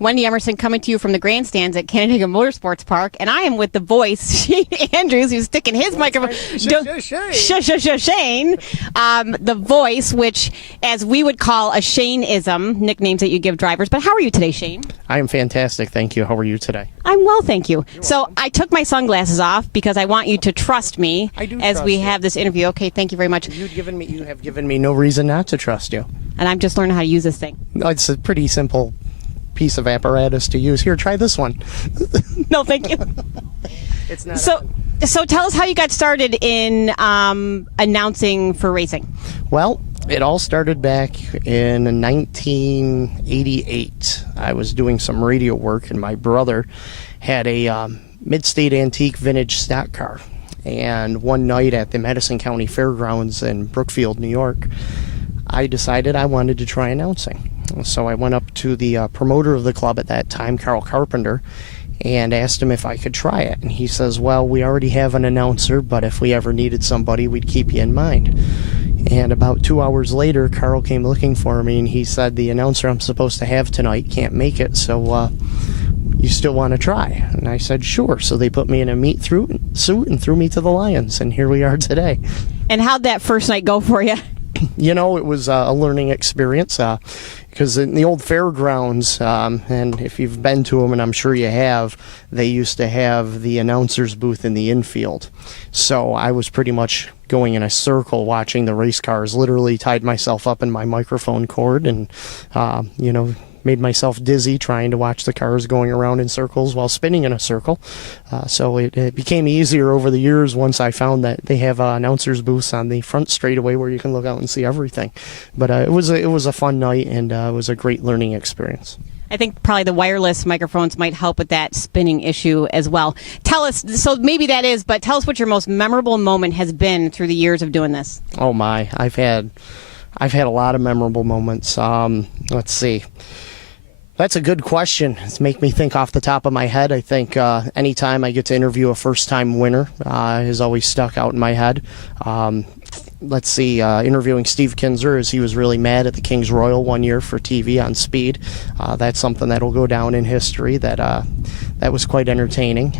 Wendy Emerson coming to you from the grandstands at Canandaigua Motorsports Park, and I am with the voice, Shane Andrews, who's sticking his microphone. Shane. The voice, which, as we would call a Shane-ism, nicknames that you give drivers. But how are you today, Shane? I am fantastic, thank you. How are you today? I'm well, thank you. So I took my sunglasses off because I want you to trust me as we have this interview. Okay, thank you very much. You have given me no reason not to trust you. And I'm just learning how to use this thing. It's a pretty simple piece of apparatus to use. Here, try this one. No, thank you. It's not. So tell us how you got started in announcing for racing. Well, it all started back in 1988. I was doing some radio work, and my brother had a mid-state antique vintage stock car. And one night at the Madison County Fairgrounds in Brookfield, New York, I decided I wanted to try announcing. So I went up to the promoter of the club at that time, Carl Carpenter, and asked him if I could try it. And he says, well, we already have an announcer, but if we ever needed somebody, we'd keep you in mind. And about 2 hours later, Carl came looking for me, and he said, the announcer I'm supposed to have tonight can't make it, so you still want to try? And I said, sure. So they put me in a meat suit and threw me to the Lions, and here we are today. And how'd that first night go for you? You know, it was a learning experience because in the old fairgrounds, and if you've been to them, and I'm sure you have, they used to have the announcer's booth in the infield. So I was pretty much going in a circle watching the race cars, literally tied myself up in my microphone cord and, made myself dizzy trying to watch the cars going around in circles while spinning in a circle. So it became easier over the years once I found that they have announcers booths on the front straightaway where you can look out and see everything. But it was a fun night, and it was a great learning experience. I think probably the wireless microphones might help with that spinning issue as well. Tell us, so maybe that is, but tell us what your most memorable moment has been through the years of doing this. Oh my, I've had a lot of memorable moments. Let's see. That's a good question. It's make me think off the top of my head. I think anytime I get to interview a first-time winner has always stuck out in my head. Let's see, interviewing Steve Kinzer as he was really mad at the King's Royal one year for TV on Speed. That's something that'll go down in history. That was quite entertaining.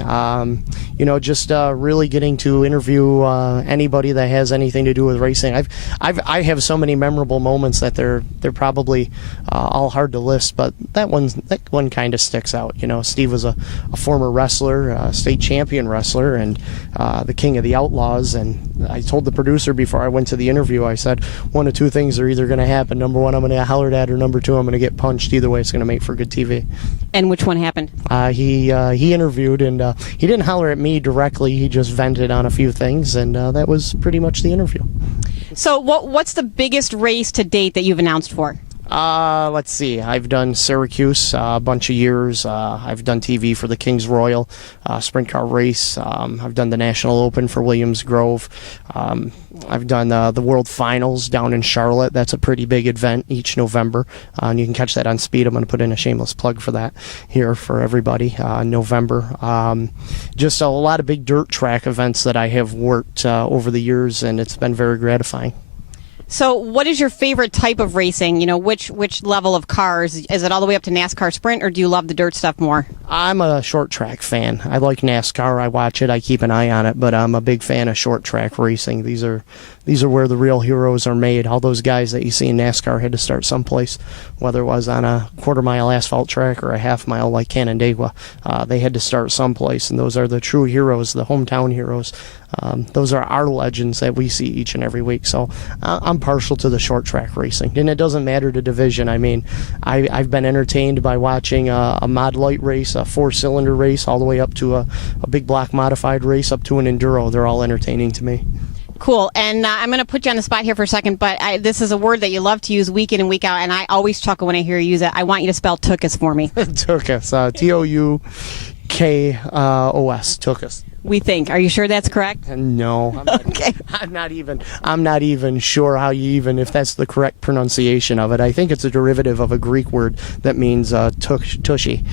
Just really getting to interview anybody that has anything to do with racing. I have so many memorable moments that they're probably all hard to list, but that one kind of sticks out. You know, Steve was a former wrestler, state champion wrestler, and the king of the outlaws. And I told the producer before I went to the interview, I said, one of two things are either going to happen. Number one, I'm going to get hollered at, or number two, I'm going to get punched. Either way, it's going to make for good TV. And which one happened? He interviewed, and he didn't holler at me directly. He just vented on a few things, and that was pretty much the interview. So what's the biggest race to date that you've announced for? Let's see. I've done Syracuse a bunch of years. I've done TV for the King's Royal sprint car race. I've done the National Open for Williams Grove. I've done the World Finals down in Charlotte. That's a pretty big event each November, and you can catch that on Speed. I'm going to put in a shameless plug for that here for everybody in November. Just a lot of big dirt track events that I have worked over the years, and it's been very gratifying. So what is your favorite type of racing? You know, which level of cars? Is it all the way up to NASCAR Sprint, or do you love the dirt stuff more? I'm a short track fan. I like NASCAR. I watch it. I keep an eye on it, but I'm a big fan of short track racing. These are where the real heroes are made. All those guys that you see in NASCAR had to start someplace, whether it was on a quarter-mile asphalt track or a half-mile like Canandaigua. They had to start someplace, and those are the true heroes, the hometown heroes. Those are our legends that we see each and every week. So I'm partial to the short track racing, and it doesn't matter the division. I mean, I've been entertained by watching a Mod Light race, a four-cylinder race, all the way up to a big block modified race, up to an enduro. They're all entertaining to me. Cool. And I'm going to put you on the spot here for a second, but this is a word that you love to use week in and week out, and I always chuckle when I hear you use it. I want you to spell Tookus for me. Tookus. Toukos. Tookus. We think. Are you sure that's correct? No. Okay. I'm not even sure if that's the correct pronunciation of it. I think it's a derivative of a Greek word that means tushy.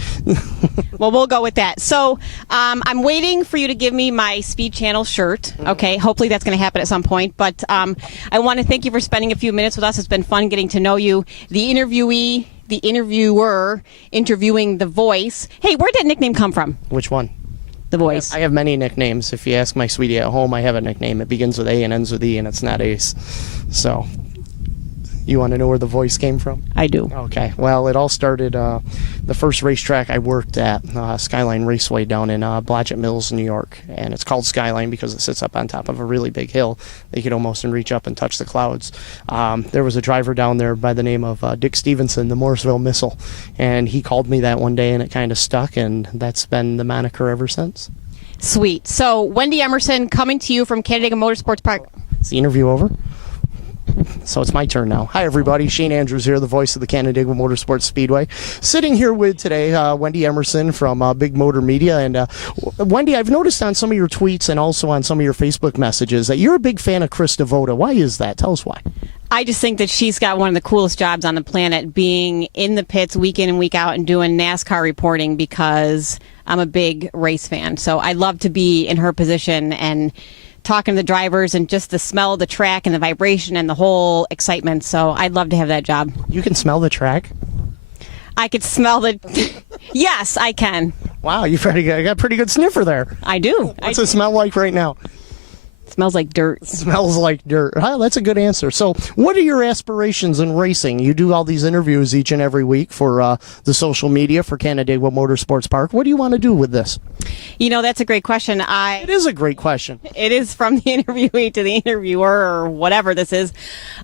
Well, we'll go with that. So I'm waiting for you to give me my Speed Channel shirt. Okay. Hopefully that's going to happen at some point. But I want to thank you for spending a few minutes with us. It's been fun getting to know you. The interviewee the interviewer interviewing the voice. Hey, where'd that nickname come from? Which one? The voice. I have many nicknames. If you ask my sweetie at home, I have a nickname. It begins with A and ends with E, and it's not Ace. So, you want to know where the voice came from? I do. Okay. Well, it all started, the first racetrack I worked at, Skyline Raceway down in Blodgett Mills, New York. And it's called Skyline because it sits up on top of a really big hill. You could almost reach up and touch the clouds. There was a driver down there by the name of Dick Stevenson, the Morrisville Missile. And he called me that one day, and it kind of stuck, and that's been the moniker ever since. Sweet. So, Wendy Emerson coming to you from Canandaigua Motorsports Park. Is the interview over? So it's my turn now. Hi, everybody. Shane Andrews here, the voice of the Canandaigua Motorsports Speedway. Sitting here with today, Wendy Emerson from Big Motor Media. And Wendy, I've noticed on some of your tweets and also on some of your Facebook messages that you're a big fan of Chris Devoda. Why is that? Tell us why. I just think that she's got one of the coolest jobs on the planet, being in the pits week in and week out and doing NASCAR reporting, because I'm a big race fan. So I love to be in her position and talking to the drivers and just the smell of the track and the vibration and the whole excitement. So I'd love to have that job. You can smell the track? I could smell the... Yes, I can. Wow, you got a pretty good sniffer there. I do. What's it smell like right now? It smells like dirt. Smells like dirt. Oh, that's a good answer. So what are your aspirations in racing? You do all these interviews each and every week for the social media for Canandaigua Motorsports Park. What do you want to do with this? You know, that's a great question. It is a great question. It is from the interviewee to the interviewer, or whatever this is.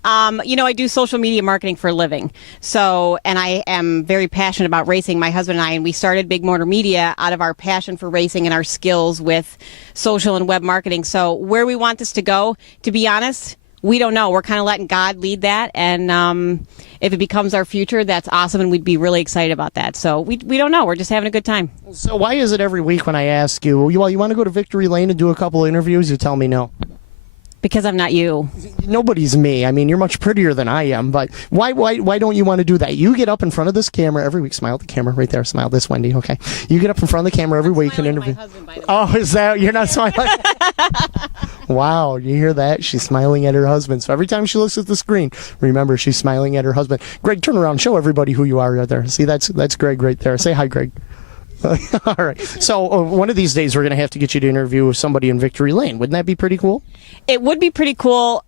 You know, I do social media marketing for a living. So, and I am very passionate about racing. My husband and I, and we started Big Motor Media out of our passion for racing and our skills with social and web marketing. So where we want this to go, to be honest, we don't know. We're kind of letting God lead that. And if it becomes our future, that's awesome. And we'd be really excited about that. So we don't know. We're just having a good time. So why is it every week when I ask you, well, you want to go to Victory Lane and do a couple of interviews, you tell me no? Because I'm not you. Nobody's me. I mean, you're much prettier than I am, but why don't you want to do that? You get up in front of this camera every week. Smile at the camera right there. Smile this, Wendy. Okay. You get up in front of the camera every week and interview. Oh, is that, you're not smiling? Wow, you hear that? She's smiling at her husband. So every time she looks at the screen, remember, she's smiling at her husband. Greg, turn around. Show everybody who you are right there. See, that's Greg right there. Say hi, Greg. All right. So one of these days we're going to have to get you to interview somebody in Victory Lane. Wouldn't that be pretty cool? It would be pretty cool.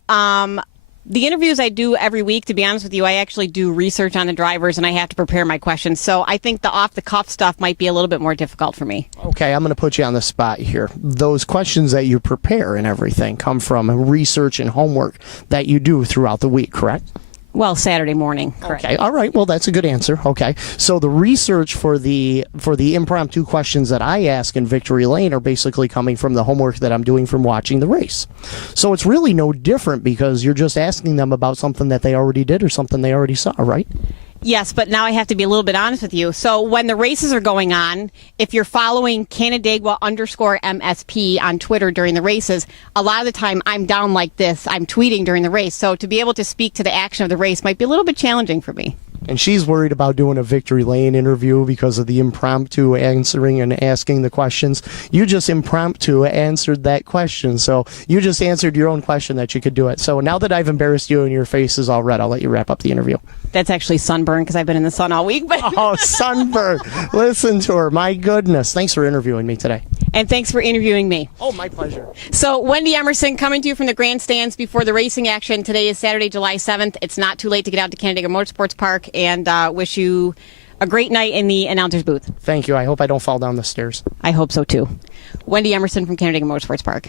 The interviews I do every week, to be honest with you, I actually do research on the drivers and I have to prepare my questions. So I think the off-the-cuff stuff might be a little bit more difficult for me. Okay, I'm going to put you on the spot here. Those questions that you prepare and everything come from research and homework that you do throughout the week, correct? Well, Saturday morning. Correct. Okay. All right. Well, that's a good answer. Okay. So the research for the impromptu questions that I ask in Victory Lane are basically coming from the homework that I'm doing from watching the race. So it's really no different because you're just asking them about something that they already did or something they already saw, right? Yes, but now I have to be a little bit honest with you. So when the races are going on, if you're following Canandaigua_MSP on Twitter during the races, a lot of the time I'm down like this. I'm tweeting during the race. So to be able to speak to the action of the race might be a little bit challenging for me. And she's worried about doing a Victory Lane interview because of the impromptu answering and asking the questions. You just impromptu answered that question. So you just answered your own question that you could do it. So now that I've embarrassed you and your face is all red, I'll let you wrap up the interview. That's actually sunburn because I've been in the sun all week. But oh, sunburn. Listen to her. My goodness. Thanks for interviewing me today. And thanks for interviewing me. Oh, my pleasure. So Wendy Emerson coming to you from the grandstands before the racing action. Today is Saturday, July 7th. It's not too late to get out to Canandaigua Motorsports Park, and wish you a great night in the announcer's booth. Thank you. I hope I don't fall down the stairs. I hope so, too. Wendy Emerson from Canandaigua Motorsports Park.